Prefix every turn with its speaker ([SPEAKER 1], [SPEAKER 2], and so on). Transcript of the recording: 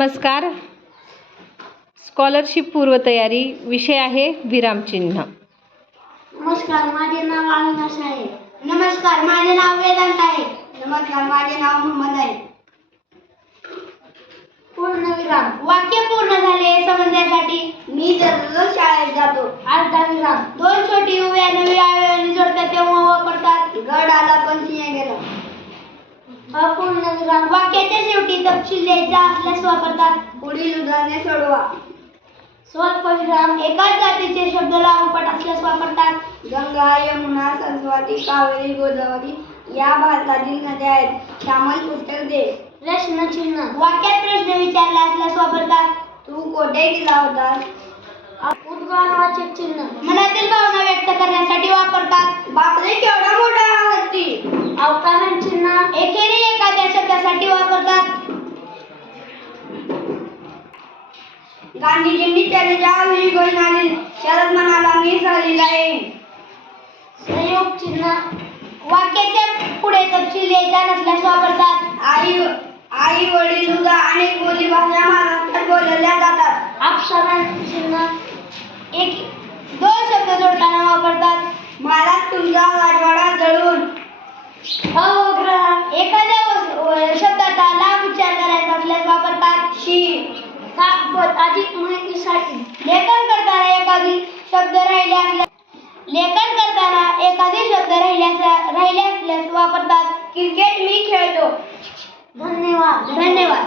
[SPEAKER 1] नमस्कार. स्कॉलरशिप पूर्वतयारी विषय आहे विरामचिन्ह
[SPEAKER 2] नमस्कार माझे नाव अविनाश आहे. नमस्कार माझे नाव वेदांत आहे. नमस्कार माझे नाव मोहम्मद आहे. पूर्ण विराम. वाक्य पूर्ण झाले समजण्यासाठी मी दररोज शाळेत जातो. अर्धा विराम दोन अपूर्ण विराम वाक्याच्या शेवटी तपशील द्यायचा असल्यास वापरतात. पुढील उदाहरणे सोडवा. स्वल्प विराम एकाच जातीचे शब्द लागोपाठ असल्यास वापरतात. गंगा यमुना सरस्वती कावेरी गोदावरी या भारतातील नद्या आहेत. श्यामल पुस्तक दे. प्रश्न चिन्ह. वाक्यात प्रश्न विचारला असल्यास वापरतात. तू कोठे गेला होतास? उद्गारवाचक चिन्ह. मनातील भावना व्यक्त करण्यासाठी गांधीजींनी त्यांच्या ही घोषणा आली शरद म्हणाला मी सहलीला येईन संयोग चिन्ह वाक्याच्या पुढे तपशील द्यायचा नसल्यास वापरतात. आई आई वडील उदा अनेक बोली भाषा महाराष्ट्रात बोलल्या जातात. अपसरण चिन्ह एक शी अधिक माहितीसाठी लेखन करताना एखादी शब्द राहिले असल्यास लेखन करताना एखादी शब्द राहिल्यास राहिले असल्यास वापरतात. क्रिकेट मी खेळतो. धन्यवाद. धन्यवाद.